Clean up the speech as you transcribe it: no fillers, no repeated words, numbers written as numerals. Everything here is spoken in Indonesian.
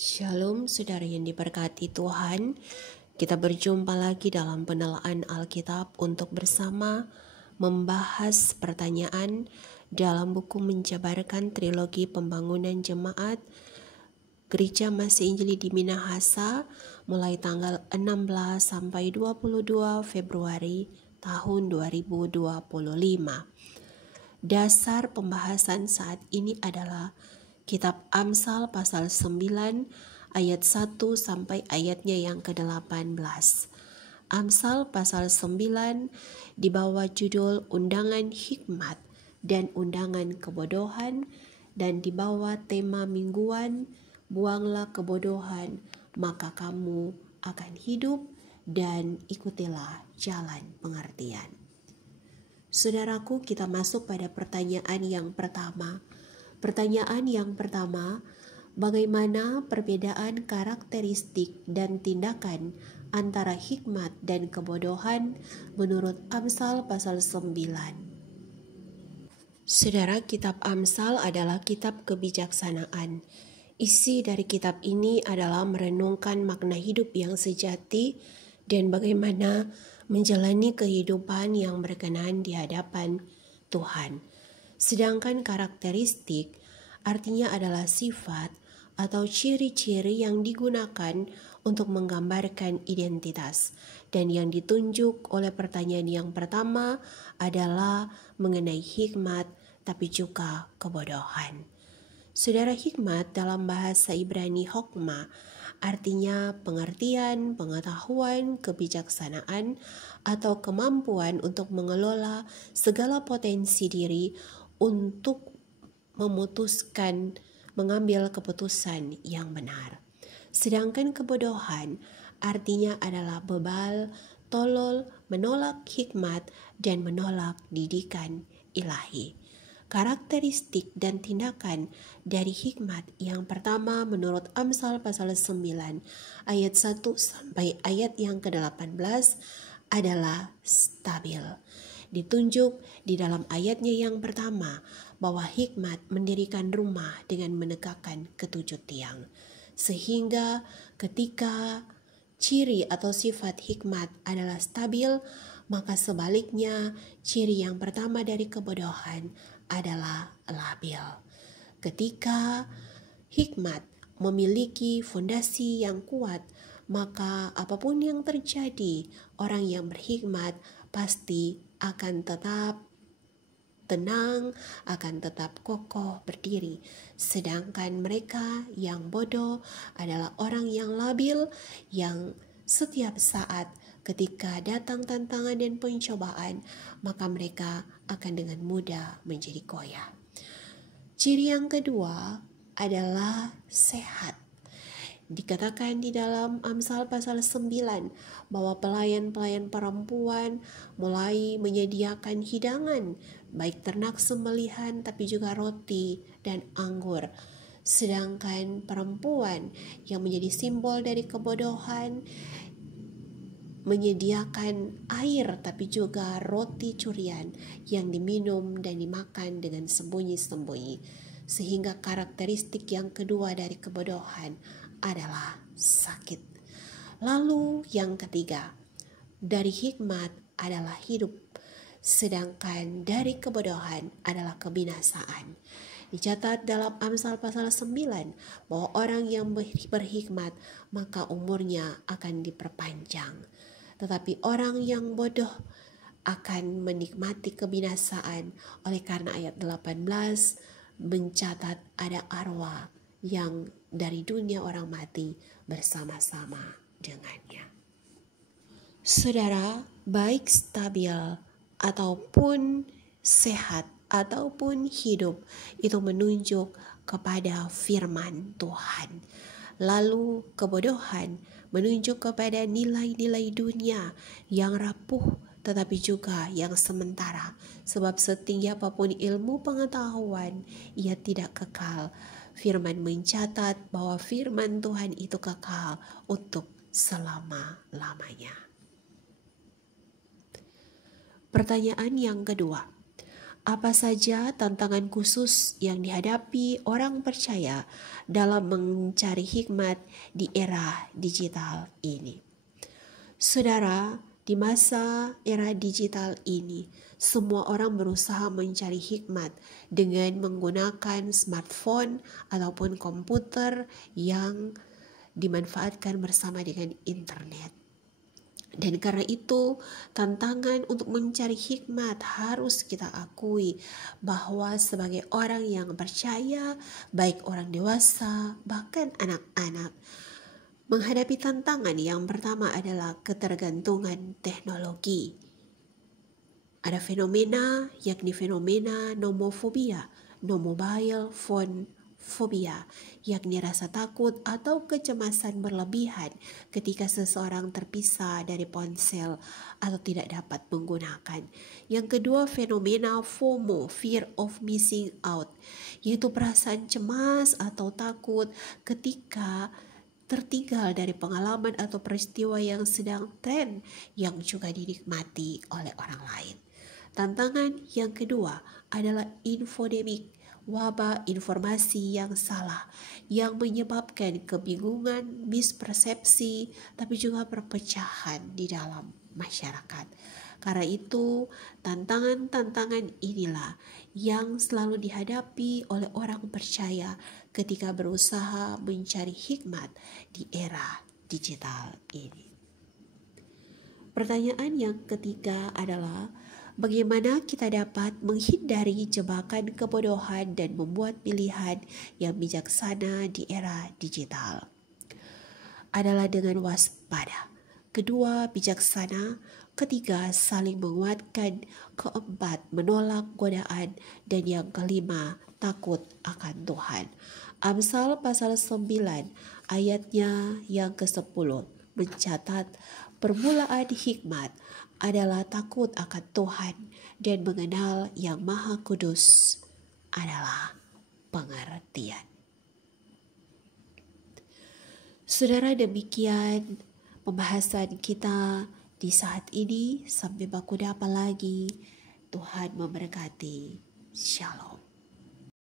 Shalom saudara yang diberkati Tuhan. Kita berjumpa lagi dalam penelaan Alkitab untuk bersama membahas pertanyaan dalam buku Menjabarkan Trilogi Pembangunan Jemaat Gereja Masih Injili di Minahasa mulai tanggal 16 sampai 22 Februari tahun 2025. Dasar pembahasan saat ini adalah Kitab Amsal pasal 9 ayat 1 sampai ayatnya yang ke-18. Amsal pasal 9 di bawah judul Undangan Hikmat dan Undangan Kebodohan, dan di bawah tema mingguan Buanglah kebodohan maka kamu akan hidup, dan ikutilah jalan pengertian. Saudaraku, kita masuk pada pertanyaan yang pertama. Pertanyaan yang pertama, bagaimana perbedaan karakteristik dan tindakan antara hikmat dan kebodohan menurut Amsal pasal 9? Saudara, kitab Amsal adalah kitab kebijaksanaan. Isi dari kitab ini adalah merenungkan makna hidup yang sejati dan bagaimana menjalani kehidupan yang berkenan di hadapan Tuhan. Sedangkan karakteristik artinya adalah sifat atau ciri-ciri yang digunakan untuk menggambarkan identitas. Dan yang ditunjuk oleh pertanyaan yang pertama adalah mengenai hikmat tapi juga kebodohan. Saudara, hikmat dalam bahasa Ibrani hokmah artinya pengertian, pengetahuan, kebijaksanaan, atau kemampuan untuk mengelola segala potensi diri untuk mengambil keputusan yang benar. Sedangkan kebodohan artinya adalah bebal, tolol, menolak hikmat, dan menolak didikan ilahi. Karakteristik dan tindakan dari hikmat yang pertama menurut Amsal pasal 9 ayat 1 sampai ayat yang ke-18 adalah stabil. Ditunjuk di dalam ayatnya yang pertama bahwa hikmat mendirikan rumah dengan menegakkan ketujuh tiang. Sehingga ketika ciri atau sifat hikmat adalah stabil, maka sebaliknya ciri yang pertama dari kebodohan adalah labil. Ketika hikmat memiliki fondasi yang kuat, maka apapun yang terjadi, orang yang berhikmat pasti akan tetap tenang, akan tetap kokoh berdiri. Sedangkan mereka yang bodoh adalah orang yang labil, yang setiap saat ketika datang tantangan dan pencobaan, maka mereka akan dengan mudah menjadi goyah. Ciri yang kedua adalah sehat. Dikatakan di dalam Amsal pasal 9 bahwa pelayan-pelayan perempuan mulai menyediakan hidangan, baik ternak sembelihan tapi juga roti dan anggur. Sedangkan perempuan yang menjadi simbol dari kebodohan menyediakan air tapi juga roti curian yang diminum dan dimakan dengan sembunyi-sembunyi. Sehingga karakteristik yang kedua dari kebodohan adalah sakit. Lalu yang ketiga dari hikmat adalah hidup, sedangkan dari kebodohan adalah kebinasaan. Dicatat dalam Amsal pasal 9 bahwa orang yang berhikmat maka umurnya akan diperpanjang. Tetapi orang yang bodoh akan menikmati kebinasaan. Oleh karena ayat 18 mencatat ada arwah yang dari dunia orang mati bersama-sama dengannya. Saudara, baik stabil ataupun sehat ataupun hidup itu menunjuk kepada firman Tuhan. Lalu kebodohan menunjuk kepada nilai-nilai dunia yang rapuh tetapi juga yang sementara. Sebab setinggi apapun ilmu pengetahuan, ia tidak kekal. Firman mencatat bahwa firman Tuhan itu kekal untuk selama-lamanya. Pertanyaan yang kedua, Apa saja tantangan khusus yang dihadapi orang percaya dalam mencari hikmat di era digital ini? Saudara, di masa era digital ini, semua orang berusaha mencari hikmat dengan menggunakan smartphone ataupun komputer yang dimanfaatkan bersama dengan internet. Dan karena itu, tantangan untuk mencari hikmat harus kita akui bahwa sebagai orang yang percaya, baik orang dewasa, bahkan anak-anak, menghadapi tantangan yang pertama adalah ketergantungan teknologi. Ada fenomena, yakni fenomena nomofobia, no mobile phone fobia, yakni rasa takut atau kecemasan berlebihan ketika seseorang terpisah dari ponsel atau tidak dapat menggunakan. Yang kedua, fenomena FOMO, fear of missing out, yaitu perasaan cemas atau takut ketika tertinggal dari pengalaman atau peristiwa yang sedang tren yang juga dinikmati oleh orang lain. Tantangan yang kedua adalah infodemik, wabah informasi yang salah yang menyebabkan kebingungan, mispersepsi, tapi juga perpecahan di dalam masyarakat. Karena itu, tantangan-tantangan inilah yang selalu dihadapi oleh orang percaya ketika berusaha mencari hikmat di era digital ini. Pertanyaan yang ketiga adalah, bagaimana kita dapat menghindari jebakan kebodohan dan membuat pilihan yang bijaksana di era digital? Adalah dengan waspada. Kedua, bijaksana. Ketiga, saling menguatkan. Keempat, menolak godaan. Dan yang kelima, takut akan Tuhan. Amsal pasal 9 ayatnya yang ke-10 mencatat, permulaan hikmat adalah takut akan Tuhan dan mengenal yang Maha Kudus adalah pengertian. Saudara, demikian pembahasan kita di saat ini. Sampai baku dapat lagi. Tuhan memberkati. Shalom.